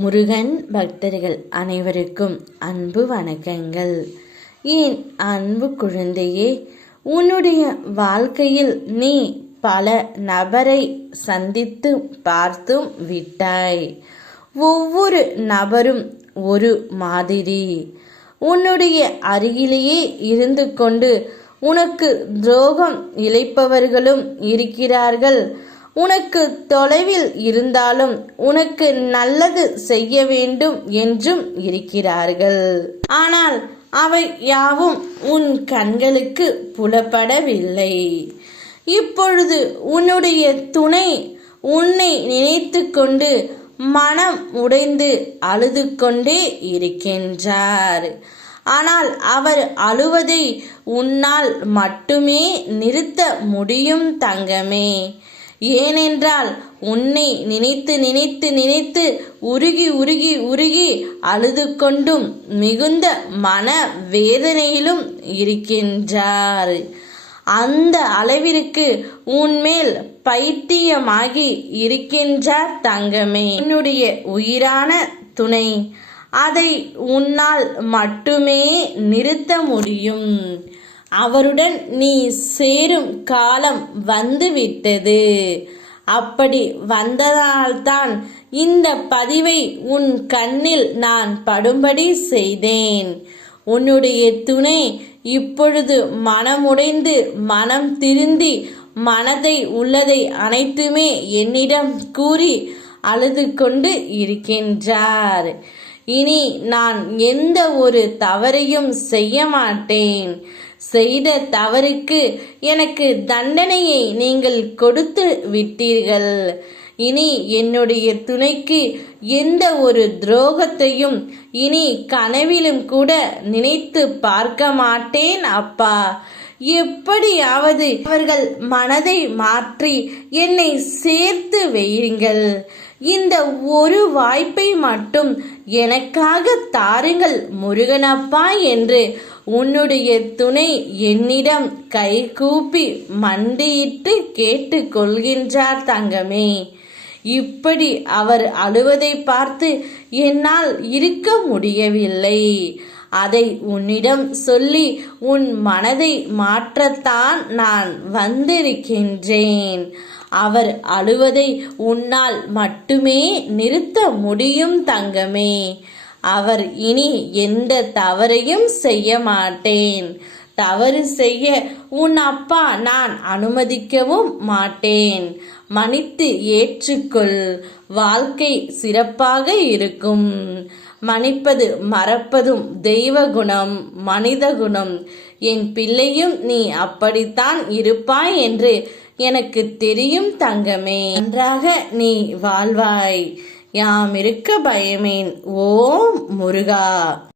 முருகன் பக்தர்கள் அனைவருக்கும் அன்பு வணக்கங்கள். என் அன்பு குழந்தையே, உன்னுடைய வாழ்க்கையில் நீ பல நபரை சந்தித்து பார்த்தும் விட்டாய். ஒவ்வொரு நபரும் ஒரு மாதிரி. உன்னுடைய அருகிலேயே இருந்து கொண்டு உனக்கு துரோகம் இழைப்பவர்களும் இருக்கிறார்கள். உனக்கு தொலைவில் இருந்தாலும் உனக்கு நல்லது செய்ய வேண்டும் என்றும் இருக்கிறார்கள். ஆனால் அவை யாவும் உன் கண்களுக்கு புலப்படவில்லை. இப்பொழுது உன்னுடைய துணை உன்னை நினைத்து கொண்டு மனம் உடைந்து அழுது கொண்டே இருக்கின்றார். ஆனால் அவர் அழுவதை உன்னால் மட்டுமே நிறுத்த முடியும் தங்கமே. ஏனென்றால் உன்னை நினைத்து நினைத்து நினைத்து உருகி உருகி உருகி அழுது கொண்டும் மிகுந்த மன வேதனையிலும் இருக்கின்றார். அந்த அளவிற்கு உன்மேல் பைத்தியமாகி இருக்கின்றார் தங்கமே. என்னுடைய உயிரான துணை, அதை உன்னால் மட்டுமே நிறுத்த முடியும். அவருடன் நீ சேரும் காலம் வந்துவிட்டது. அப்படி வந்ததால்தான் இந்த பதிவை உன் கண்ணில் நான் படும்படி செய்தேன். உன்னுடைய துணை இப்பொழுது மனமுடைந்து மனம் திருந்தி மனதை உள்ளதை அனைத்துமே என்னிடம் கூறி அழுது கொண்டு இருக்கின்றார். இனி நான் எந்த ஒரு தவறையும் செய்ய மாட்டேன். செய்த தவறுக்கு எனக்கு தண்டனையை நீங்கள் கொடுத்து விட்டீர்கள். இனி என்னுடைய துணைக்கு எந்த ஒரு துரோகத்தையும் இனி கனவிலும் கூட நினைத்து பார்க்க மாட்டேன் அப்பா. எப்படியாவது அவர்கள் மனதை மாற்றி என்னை சேர்த்து வையுங்கள். இந்த ஒரு வாய்ப்பை மட்டும் எனக்காக தாருங்கள் முருகனப்பா என்று உன்னுடைய துணை என்னிடம் கை கூப்பி மண்டியிட்டு கேட்டு கொள்கின்றார் தங்கமே. இப்படி அவர் அழுவதை பார்த்து என்னால் இருக்க முடியவில்லை. அதை உன்னிடம் சொல்லி உன் மனதை மாற்றத்தான் நான் வந்திருக்கின்றேன். அவர் அழுவதை உன்னால் மட்டுமே நிறுத்த முடியும் தங்கமே. அவர் இனி எந்த தவறையும் செய்ய மாட்டேன். தவறு செய்ய உன் அப்பா நான் அனுமதிக்கவும் மாட்டேன். மன்னித்து ஏற்றுக்கொள். வாழ்க்கை சிறப்பாக இருக்கும். மன்னிப்பது மறப்பதும் தெய்வ குணம், மனித குணம். என் பிள்ளையும் நீ அப்படித்தான் இருப்பாய் என்று எனக்கு தெரியும் தங்கமே. நன்றாக நீ வாழ்வாய். யாம் இருக்க பயமேன். ஓம் முருகா.